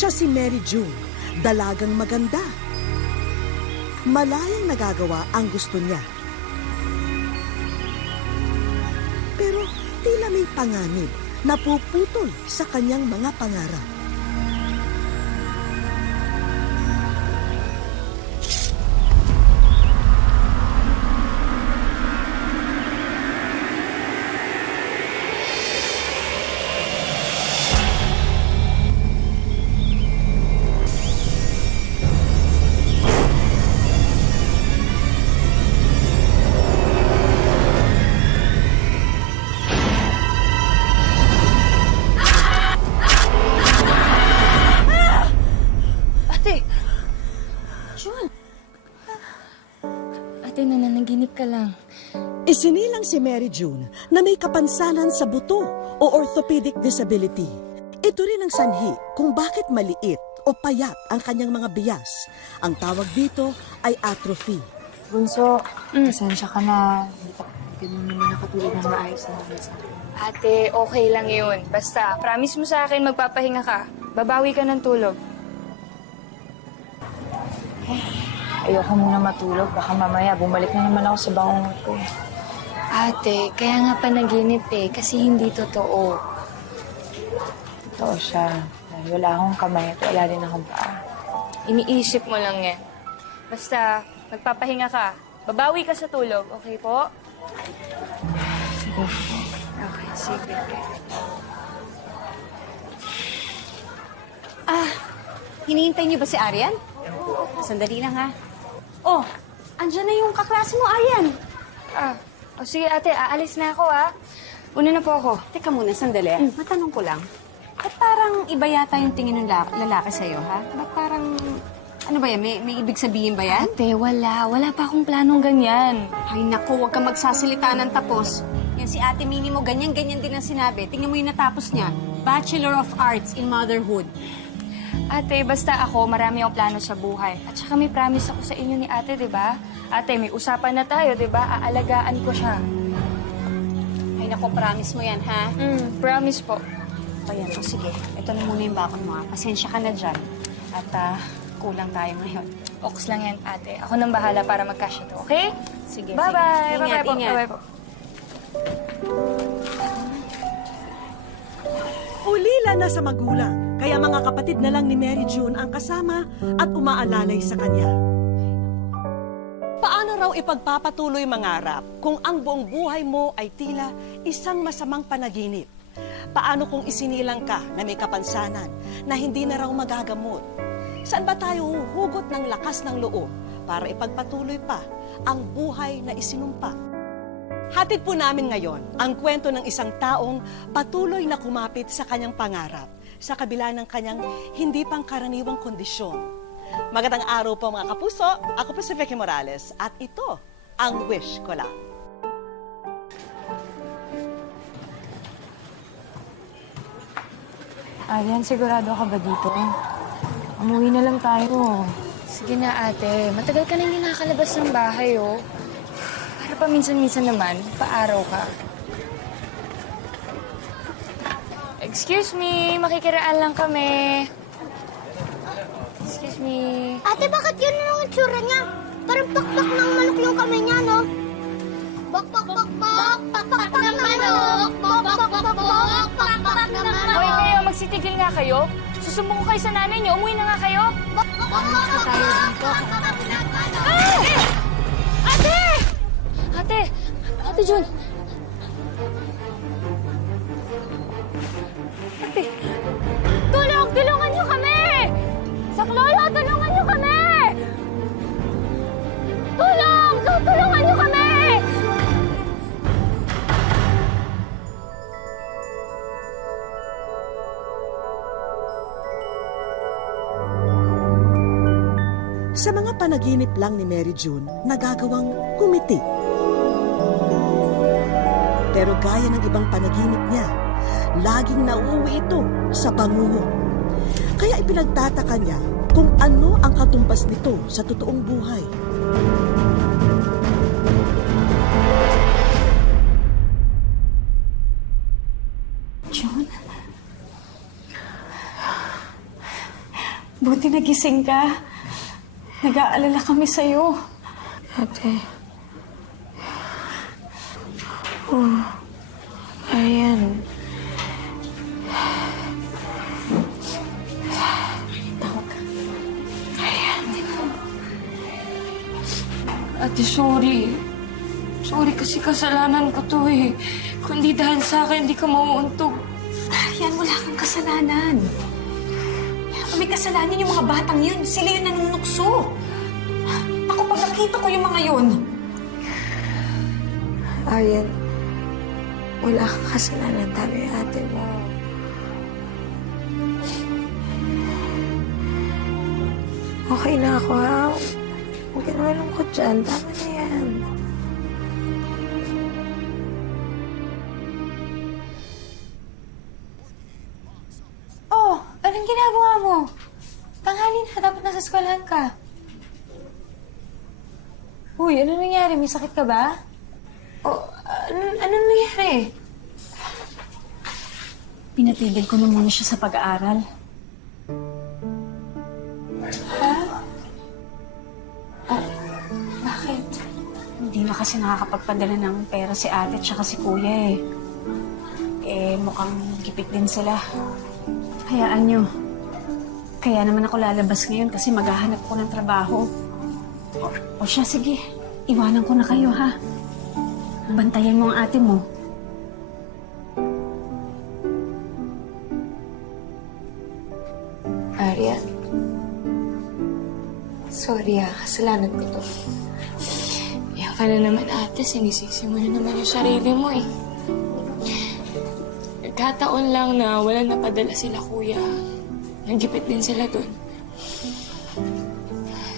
Siya si Mary June, dalagang maganda. Malayang nagagawa ang gusto niya. Pero tila may panganib na puputol sa kanyang mga pangarap. Ate, nananaginip ka lang. Isinilang si Mary June na may kapansanan sa buto o orthopedic disability. Ito rin ang sanhi kung bakit maliit o payat ang kanyang mga biyas. Ang tawag dito ay atrophy. Bunso, pasensya ka na. Hindi ka naman nakatulog ng maayos na naman sa akin. Ate, okay lang yun. Basta, promise mo sa akin magpapahinga ka. Babawi ka ng tulog. Ayoko muna matulog. Baka mamaya bumalik na naman ako sa bangungot ko. Ate, kaya nga panaginip kasi hindi totoo. Totoo siya. Dahil wala akong kamay at wala din akong paa. Iniisip mo lang yan. Basta, magpapahinga ka. Babawi ka sa tulog, okay po? Sige. Okay, sige. Hinihintay niyo ba si Arian? Sandali lang, ha? Oh, andyan na yung kaklase mo, Arian. Sige ate, aalis na ako Una na po ako. Teka muna, sandali. Matanong ko lang. Ba't parang iba yata yung tingin ng lalaki sa'yo, ha? Ba't parang... Ano ba yan? May ibig sabihin ba yan? Ate, wala. Wala pa akong planong ganyan. Ay, naku, huwag kang magsasalita ng tapos. Yan si Ate Minnie mo, ganyan-ganyan din ang sinabi. Tingnan mo yung natapos niya. Bachelor of Arts in Motherhood. Ate, basta ako, marami akong plano sa buhay. At saka may promise ako sa inyo ni ate, di ba? Ate, may usapan na tayo, di ba? Aalagaan ko siya. Ay, naku, promise mo yan, ha? Promise po. O yan, o sige. Ito na muna yung bakon mo, ha? Pasensya ka na dyan. At kulang tayo ngayon. Oks lang yan, ate. Ako nang bahala para magkasya to, okay? Sige, Bye-bye! sige. Bye-bye po. Ingat. Bye-bye po. Ulila na sa magulang, kaya mga kapatid na lang ni Mary June ang kasama at umaalalay sa kanya. Paano raw ipagpapatuloy mangarap kung ang buong buhay mo ay tila isang masamang panaginip? Paano kung isinilang ka na may kapansanan na hindi na raw magagamot? Saan ba tayo huhugot ng lakas ng loob para ipagpatuloy pa ang buhay na isinumpa? Hatid po namin ngayon ang kwento ng isang taong patuloy na kumapit sa kanyang pangarap sa kabila ng kanyang hindi pangkaraniwang kondisyon. Magandang araw po mga kapuso, ako po si Vicky Morales at ito ang Wish Ko Lang. Arian, sigurado ka ba dito? Umuwi na lang tayo. Sige na, ate. Matagal ka nang hindi nakakalabas ng bahay, Para paminsan-minsan naman, paaraw ka. Excuse me, makikiraan lang kami. Excuse me. Ate, bakit yun ang itsura niya? Parang pakpak ng manok yung kamay niya, no? Bak, bak, bak, bak, pakpak ng manok. Bak, bak, bak, bak, pakpak ng manok. Hoy kayo, magsitigil nga kayo. Susumbong ko kayo sa nanay niyo. Umuwi na nga kayo. Bak, bak, bak, bak, tayo dito. pakpak ng manok. Ate! Ate! Ate June! Ate! Tulong! Tulungan niyo kami! Saklolo! Tulungan niyo kami! Tulong! Tulungan niyo kami! Sa mga panaginip lang ni Mary June, nagagawang kumiti. Pero gaya ng ibang panaginip niya, laging nauuwi ito sa bangungot. Kaya ipinagtataka niya kung ano ang katumbas nito sa totoong buhay. June? nagising ka. Nag-aalala kami sa'yo. Ate. Oh, Arian. Tawag ka. Ate, sorry. Sorry kasi kasalanan ko to eh. Kundi dahil sa akin, hindi ka mauuntog. Yan, wala kang kasalanan. May kasalanan yung mga batang yun. Sila yung nanunukso. Ako, pag nakita ko yung mga yun. Arian, wala kang kasalanan. Tama yung ate mo. Okay na ako, ha? Huwag ka na malungkot dyan. Tama na yan. Oh, anong ginagawa mo? Tanghali na, dapat nasa eskwelahan ka. Uy, ano nangyari? May sakit ka ba? Oh, anong nangyari? Pinatigil ko na muna siya sa pag-aaral. Bakit? Hindi na kasi nakakapagpadala ng pera si ate at saka si kuya eh. Eh, mukhang gipit din sila. Hayaan nyo. Kaya naman ako lalabas ngayon kasi maghahanap ko ng trabaho. O siya, sige. Iwanan ko na kayo, ha? Bantayan mo ang ate mo. Arian. Sorry, kasalanan ko to. Iyak ka na naman, ate. Sinisisi mo na naman yung sarili mo eh. Nagkataon lang na wala napadala sila kuya. Nagipit din sila dun.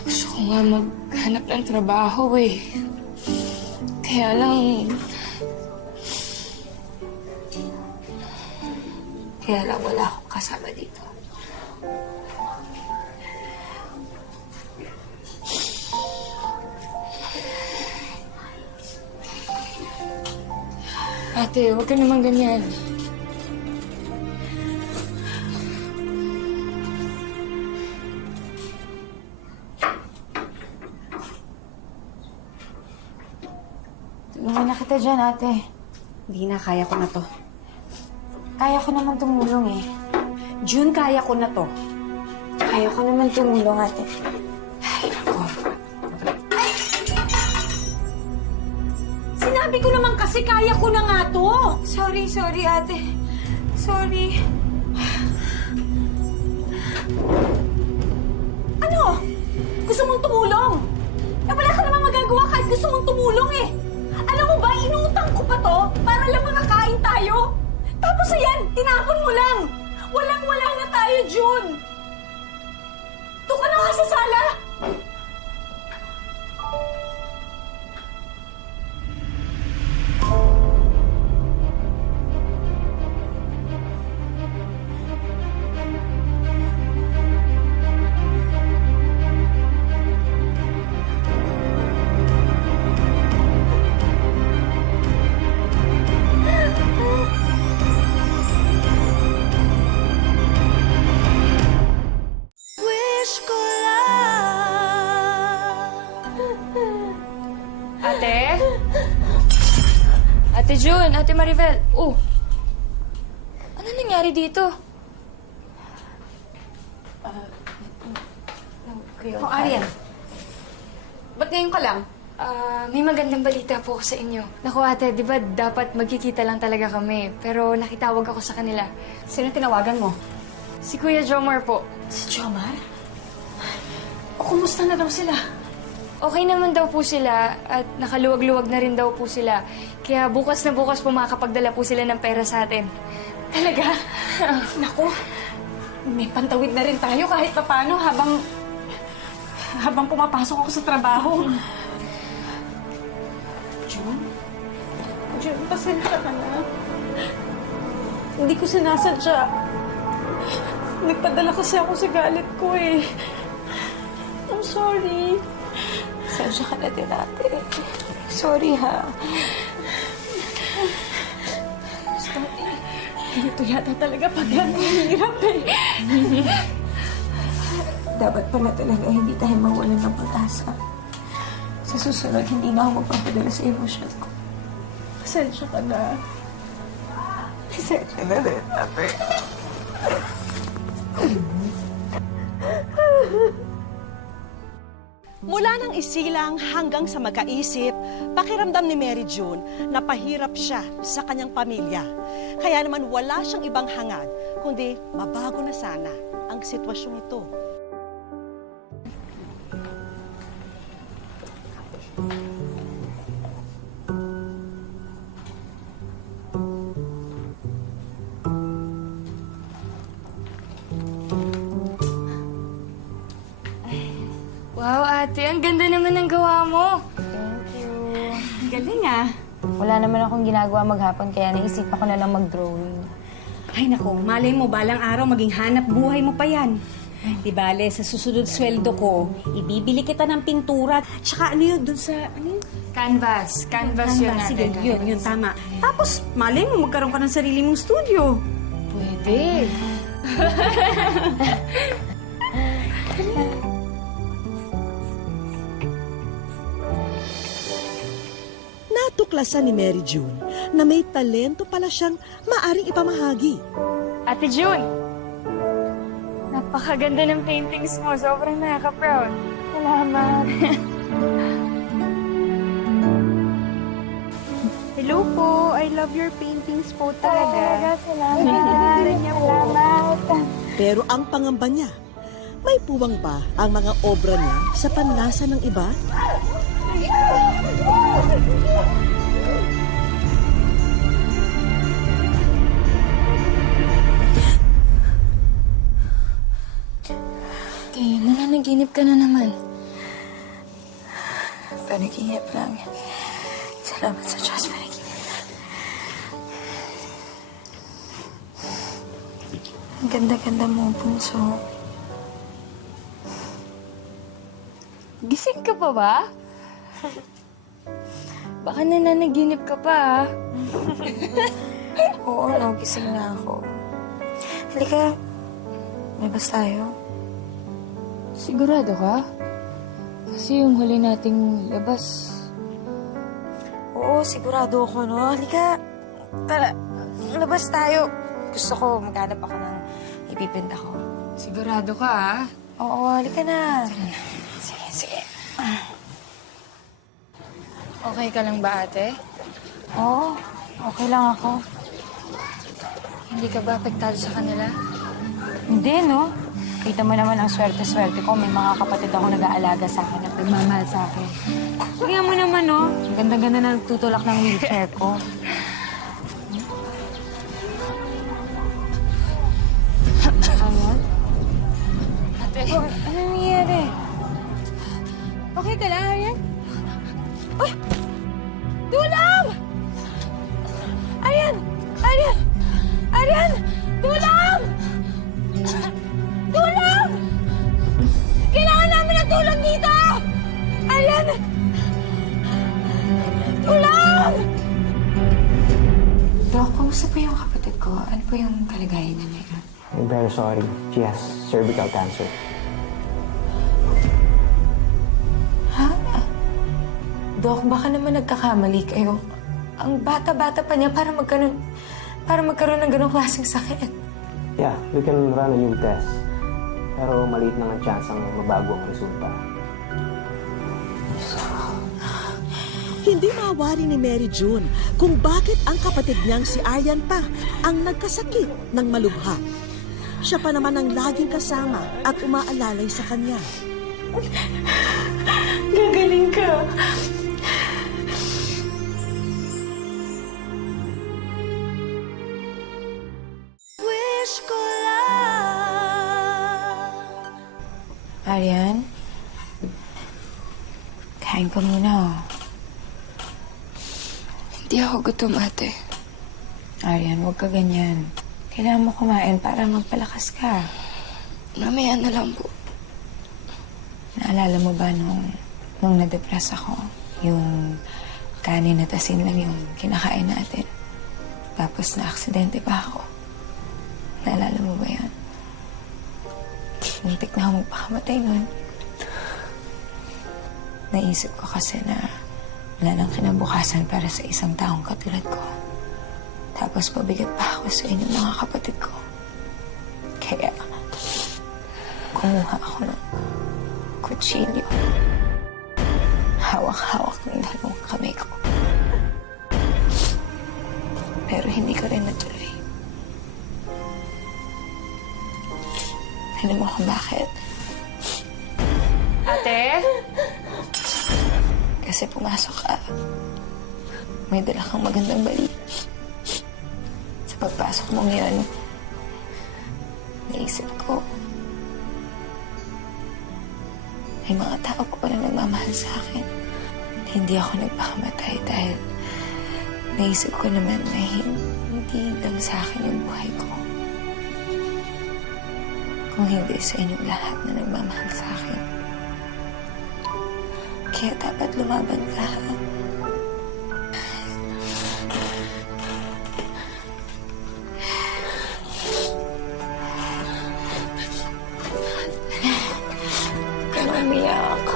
Gusto ko nga maghanap ng trabaho eh. Kaya lang... Kaya lang wala akong kasama dito. Ate, huwag ka naman ganyan. Tulungan na kita dyan, ate. Hindi na, kaya ko na to. Kaya ko naman tumulong eh. June, kaya ko na to. Kaya ko naman tumulong, ate. Sinabi ko naman kasi kaya ko na nga to. Sorry, ate. Sorry. Ano? Gusto mong tumulong? Eh, wala ka namang magagawa kahit gusto mong tumulong eh. Alam mo ba, inutang ko pa to para lang makakain tayo. Tapos ayan, tinapon mo lang. Walang-wala na tayo, June. Doon ka na nga sa sala. Ate? Ate June, Ate Maribel. Oh. Ano nangyari dito? Oh, Arian. Ba't ngayon ka lang? May magandang balita po ako sa inyo. Naku ate, di ba dapat magkikita lang talaga kami? Pero nakitawag ako sa kanila. Sino tinawagan mo? Si Kuya Jomar po. Si Jomar? O, kumusta na daw sila? Okay naman daw po sila at nakaluwag-luwag na rin daw po sila. Kaya bukas na bukas po makakapagdala po sila ng pera sa atin. Talaga? Naku, may pantawid na rin tayo kahit paano habang pumapasok ako sa trabaho. June, pasensya ka na. Hindi ko sinasadya. Nagpadala kasi ako sa galit ko eh. I'm sorry. Pasensya ka na din, ate. Sorry, ha. Ganito yata talaga pag hirap eh. dapat pala talaga hindi tayo mawalan ng pag-asa. Sa susunod, hindi na ako magpapadala sa emosyon ko. Pasensya ka na. Pasensya na rin, ate. Mula ng isilang hanggang sa magkaisip, pakiramdam ni Mary June na pahirap siya sa kanyang pamilya. Kaya naman wala siyang ibang hangad, kundi mabago na sana ang sitwasyong ito. Wow, ate, ang ganda naman ng gawa mo. Galing ah. Wala naman akong ginagawa maghapon kaya naisipan ko na lang mag-drawing. Ay nako, malay mo balang araw maging hanap buhay mo pa yan. Di bale, sa susunod sweldo ko, ibibili kita ng pintura. Tsaka ano yun, dun sa, ano yun? Canvas. Canvas yun Canvas, natin. sige, yun, tama. Tapos, malay mo, magkaroon ka ng sarili mong studio. Pwede. Natuklasan ni Mary June na may talento pala siyang maaring ipamahagi. Ate June, napakaganda ng paintings mo. Sobrang nakaka-proud. Salamat. Hello po. I love your paintings po talaga. Salamat. Pero ang pangamba niya, may puwang ba ang mga obra niya sa panlasa ng iba? Okay, nananaginip ka na naman. Panaginip lang. Salamat sa Diyos, panaginip lang. Ang ganda-ganda mo, bunso. Gising ka pa ba? Baka nananaginip ka pa, ah. Oo, nagising na ako. Halika, labas tayo. Sigurado ka? Kasi yung huli nating labas. Oo, sigurado ako, no? Halika, tara, labas tayo. Gusto ko, maghanap ako ng ipipinta ko. Sigurado ka, ah. Oo, halika na. Sige, sige. Okay ka lang ba, ate? Oo, okay lang ako. Hindi ka ba apektado sa kanila? Hindi, no? Kita mo naman ang swerte-swerte ko. May mga kapatid ako nag-aalaga sa akin at nagmamahal sa akin. Tingnan mo naman, no? Ang ganda-ganda na nagtutulak ng wheelchair ko. Ayan? Ate, Ano nangyayari? Okay ka lang, Arian? Uy! Tulong! Arian! Arian! Arian! Tulong! Tulong! Kailangan namin ng tulong dito! Arian! Tulong! Doc, kamusta po yung kapatid ko? Ano po yung kalagayan niya ngayon? I'm very sorry. She has cervical cancer. Ha? Doc, baka naman nagkakamali kayo. Ang bata-bata pa niya para magkaroon ng ganong klaseng sakit. Yeah, we can run a new test. Pero maliit lang ang chance ang mabago ang resulta. Hindi mawari ni Mary June kung bakit ang kapatid niyang si Aryan pa ang nagkasakit ng malubha. Siya pa naman ang laging kasama at umaalalay sa kanya. Gagaling ka. Wish ko lang. Aryan? Kain ka muna, oh. hindi ako gutom, ate. Aryan, huwag ka ganyan. Kailangan mo kumain para magpalakas ka. Mamaya na lang po. Naalala mo ba nung na-depress ako? Yung kanin at asin lang yung kinakain natin. Tapos na-aksidente pa ako. Naalala mo ba yan? muntik na ako magpakamatay nun. Naisip ko kasi na wala nang kinabukasan para sa isang taong katulad ko. Tapos pabigat pa ako sa inyong mga kapatid ko. Kaya, kumuha ako ng kutsilyo. Hawak-hawak ng dalawang kamay ko. Pero hindi ko rin natuloy. Alam mo kung bakit? Ate? Kasi pumasok ka. May dala kang magandang balita. Sa pagpasok mo ngayon, naisip ko, may mga tao pa pala nagmamahal sa akin. Hindi ako nagpakamatay dahil naisip ko naman na hindi lang sa akin yung buhay ko. Kung hindi sa inyo lahat na nagmamahal sa akin. Kaya dapat lumaban ka. Huwag ka na umiyak.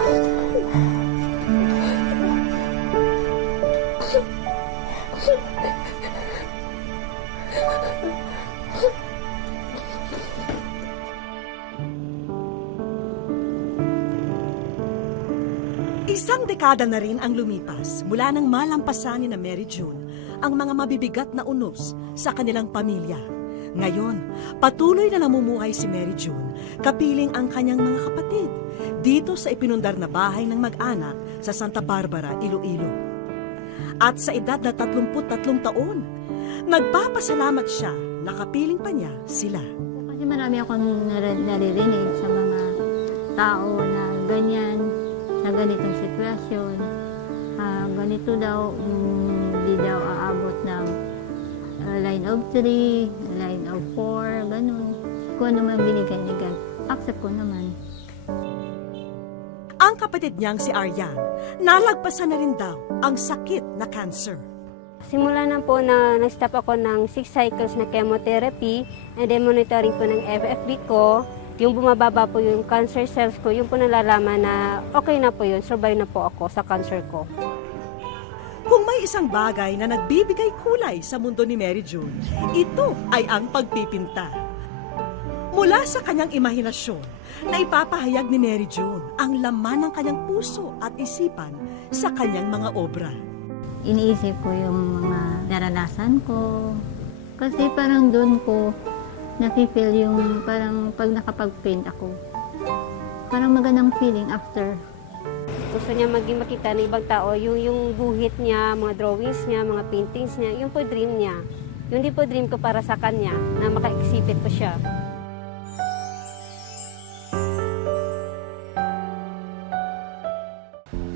Isang dekada na rin ang lumipas mula nang malampasan ni na Mary June ang mga mabibigat na unos sa kanilang pamilya. Ngayon, patuloy na namumuhay si Mary June, kapiling ang kanyang mga kapatid, dito sa ipinundar na bahay ng mag-anak sa Santa Barbara, Iloilo. At sa edad na 33 taon, nagpapasalamat siya na kapiling pa niya sila. Kasi marami akong naririnig sa mga tao na ganyan, sa ganitong sitwasyon. Ganito daw, hindi daw aabot ng line of 3, line of 4, ganun. Kung ano man binigay ni God, accept ko naman. Ang kapatid niyang si Aryan, nalagpasan na rin daw ang sakit na cancer. Simula na po na nag-stop ako ng 6 cycles na chemotherapy and then monitoring po ng FFB ko, yung bumababa po yung cancer cells ko, yung po nalalaman na okay na po yun, survive na po ako sa cancer ko. Kung may isang bagay na nagbibigay kulay sa mundo ni Mary June, ito ay ang pagpipinta. Mula sa kanyang imahinasyon, na ipapahayag ni Mary June ang laman ng kanyang puso at isipan sa kanyang mga obra. Iniisip ko yung mga naranasan ko. Kasi parang doon ko nafe-feel yung parang pag nakapag-paint ako. Parang magandang feeling after. Gusto niya maging makita ng ibang tao, yung guhit niya, mga drawings niya, mga paintings niya, yung po dream niya. Yung di po dream ko para sa kanya, na maka-exhibit po siya.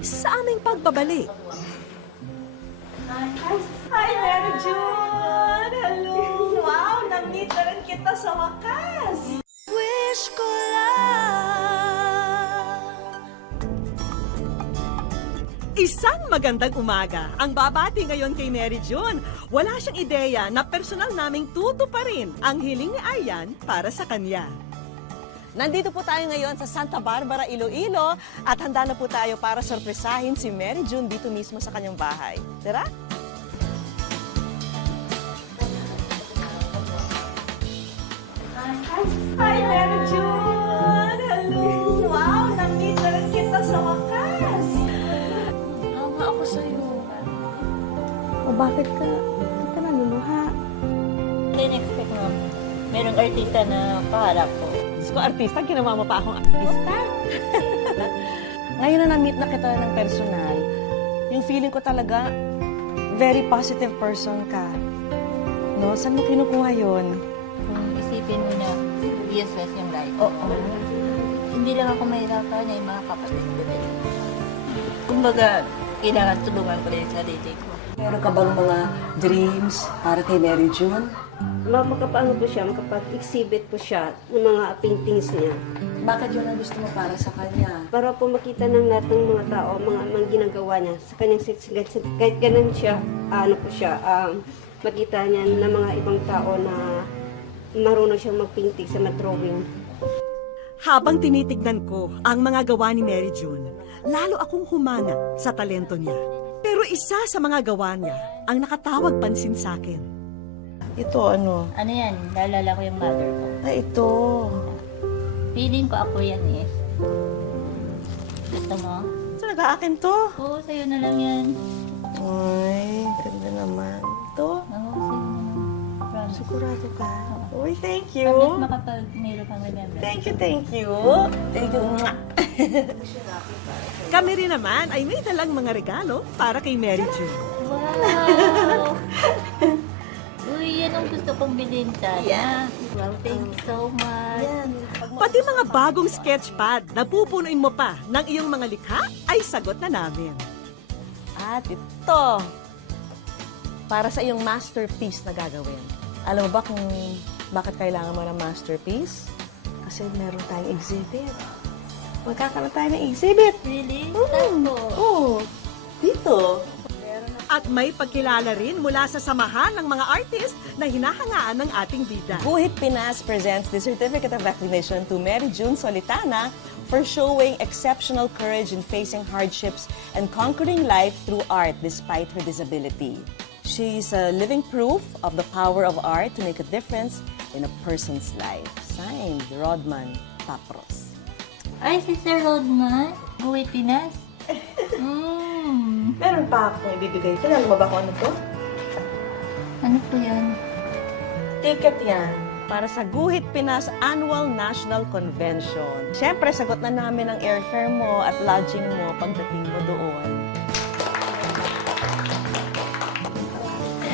Sa aming pagbabalik. Hi, Mary June! Hello! Wow! Na-meet na rin kita sa wakas! Wish ko lang! Isang magandang umaga ang babati ngayon kay Mary June. Wala siyang ideya na personal naming tutuparin ang hiling ni Aryan para sa kanya. Nandito po tayo ngayon sa Santa Barbara, Iloilo at handa na po tayo para sorpresahin si Mary June dito mismo sa kanyang bahay. Tara! Hi, Mary June! Hello! Wow! Na-meet na rin kita sa wakas! Nga ako sa'yo. O bakit ka naluluha? Din-expect mo, merong artista na kaharap ko. Diyos ko, artista, ginawa mo pa akong artista. Ngayon na na-meet na kita ng personal, yung feeling ko talaga, very positive person ka. No? Saan mo kinukuha yun? Kung isipin mo na, yes, yung life. Oo. Hindi lang ako mahirapan na yung mga kapatid ko din. Kumbaga, kailangan tulungan ko rin sa sarili ko. Meron ka bang mga dreams para kay Mary June? Makapaano po siya, makapag-exhibit po siya ng mga paintings niya. Bakit yun ang gusto mo para sa kanya? Para po makita ng lahat ng mga tao, mga ginagawa niya sa kanyang kahit ganun siya, makita niya ng mga ibang tao na marunong siyang mag-painting sa drawing. Habang tinitignan ko ang mga gawa ni Mary June, lalo akong humanga sa talento niya. Pero isa sa mga gawa niya ang nakatawag pansin sa akin. Ito ano? Ano yan? Naalala ko yung mother ko. Ito. Feeling ko ako yan eh. Gusto mo? So, nag-aakin to? Oo, sa'yo na lang yan. Ay, ganda naman. Ito? Oo, sa'yo na lang. Promise. Sigurado ka? Uy, thank At least makapag mayroon kang remember. Thank you. Thank you. Mwah. Kami rin naman ay may dalang mga regalo para kay Mary June. Wow! Uy, yan ang gusto kong bilhin sana. Yeah. Wow, thank you so much. Pati mga bagong sketchpad na pupunuin mo pa ng iyong mga likha ay sagot na namin. At ito, para sa iyong masterpiece na gagawin. Alam mo ba kung bakit kailangan mo ng masterpiece? Kasi meron tayong exhibit. Magkakaroon tayo ng exhibit. Really? Oo, dito. At may pagkilala rin mula sa samahan ng mga artist na hinahangaan ng ating bida. Guhit Pinas presents the Certificate of Recognition to Mary June Solitana for showing exceptional courage in facing hardships and conquering life through art despite her disability. She's a living proof of the power of art to make a difference in a person's life. Signed, Rodman Papros. Ay, Sister Rodman. Guhit Pinas. Meron pa ako ibibigay. Kilala mo ba kung ano to? Ano po yan? Ticket yan para sa Guhit Pinas Annual National Convention. Siyempre, sagot na namin ang airfare mo at lodging mo pagdating mo doon.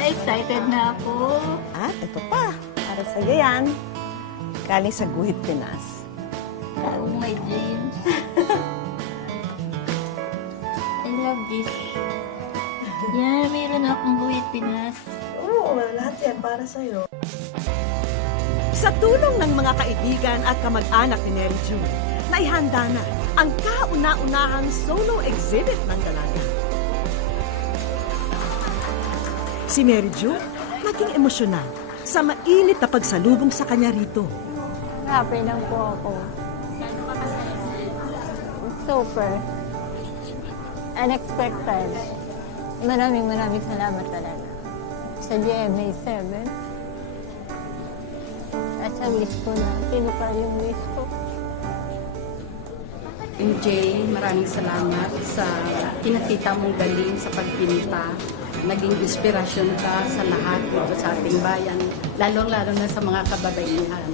Excited na ako. At ito pa, para sa iyo yan. Galing sa Guhit Pinas. Oh, my dreams. I love this. Yan, meron akong Guhit Pinas. Oo, lahat yan para sa iyo. Sa tulong ng mga kaibigan at kamag-anak ni Mary June, naihanda na ang kauna-unahang solo exhibit ng dalaga. Si Mary June naging emosyonal sa mainit na pagsalubong sa kanya rito. Happy lang po ako. Super. Unexpected. Maraming salamat talaga. Sa GMA 7. At sa wish ko na, tinupad yung wish ko. MJ, maraming salamat sa kinakita mong galing sa pagpinta. Naging inspirasyon ka sa lahat dito sa ating bayan, lalo-lalo na sa mga kababaihan.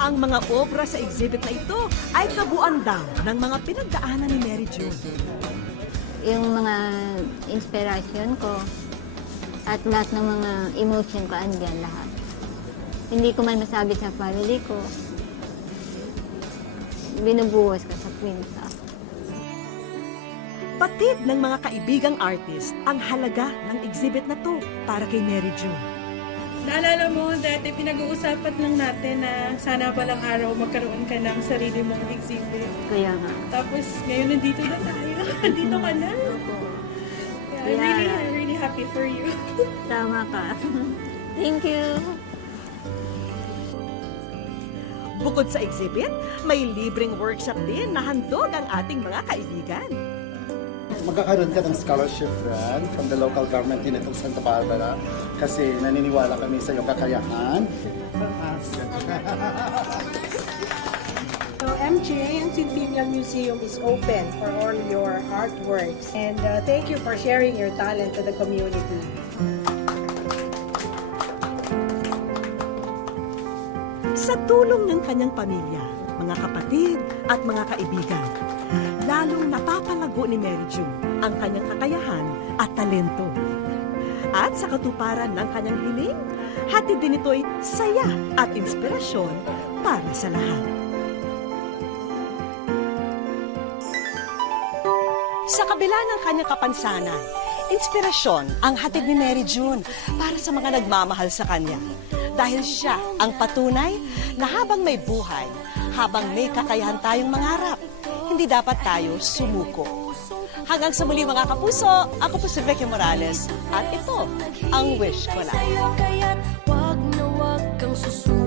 Ang mga obra sa exhibit na ito ay kabuuan daw ng mga pinagdaanan ni Mary June. Yung mga inspiration ko at lahat ng mga emotion ko, andyan lahat. Hindi ko man masabi sa family ko. Binubuhos ko sa kwenta. Batid ng mga kaibigang artist ang halaga ng exhibit na to para kay Mary June. Naalala mo, dati pinag-uusapan lang natin na sana balang araw magkaroon ka ng sarili mong exhibit. Kaya nga. Tapos ngayon nandito na tayo. Nandito ka na. Yeah, I'm really happy for you. Tama ka. Thank you. Bukod sa exhibit, may libreng workshop din na handog ang ating mga kaibigan. Magkakaroon ka ng scholarship grant from the local government din itong Santa Barbara kasi naniniwala kami sa iyong kakayahan. So MJ, ang Centennial Museum is open for all your artworks and thank you for sharing your talent to the community. Sa tulong ng kanyang pamilya, mga kapatid at mga kaibigan, lalong napapalago ni Mary June ang kanyang kakayahan at talento. At sa katuparan ng kanyang hiling, hatid din ito'y saya at inspirasyon para sa lahat. Sa kabila ng kanyang kapansanan, inspirasyon ang hatid ni Mary June para sa mga nagmamahal sa kanya. Dahil siya ang patunay na habang may buhay, habang may kakayahan tayong mangarap, hindi dapat tayo sumuko. Hanggang sa muli mga kapuso, ako po si Vicky Morales at ito ang Wish Ko Lang. Kaya't wag na wag kang susunod.